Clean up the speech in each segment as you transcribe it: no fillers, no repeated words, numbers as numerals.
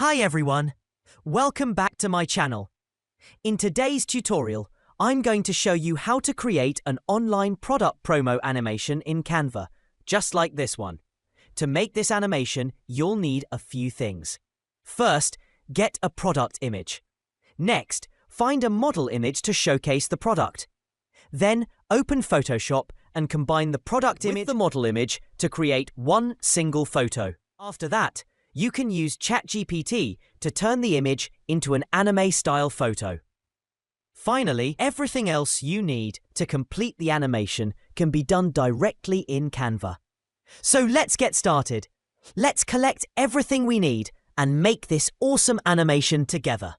Hi everyone! Welcome back to my channel. In today's tutorial, I'm going to show you how to create an online product promo animation in Canva, just like this one. To make this animation, you'll need a few things. First, get a product image. Next, find a model image to showcase the product. Then, open Photoshop and combine the product image with the model image to create one single photo. After that, you can use ChatGPT to turn the image into an anime-style photo. Finally, everything else you need to complete the animation can be done directly in Canva. So let's get started. Let's collect everything we need and make this awesome animation together.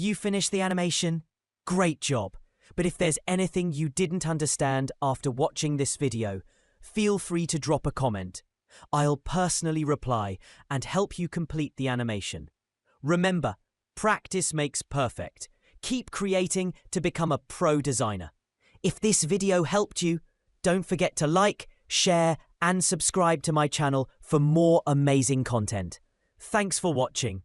Have you finished the animation? Great job! But if there's anything you didn't understand after watching this video, feel free to drop a comment. I'll personally reply and help you complete the animation. Remember, practice makes perfect. Keep creating to become a pro designer. If this video helped you, don't forget to like, share, and subscribe to my channel for more amazing content. Thanks for watching.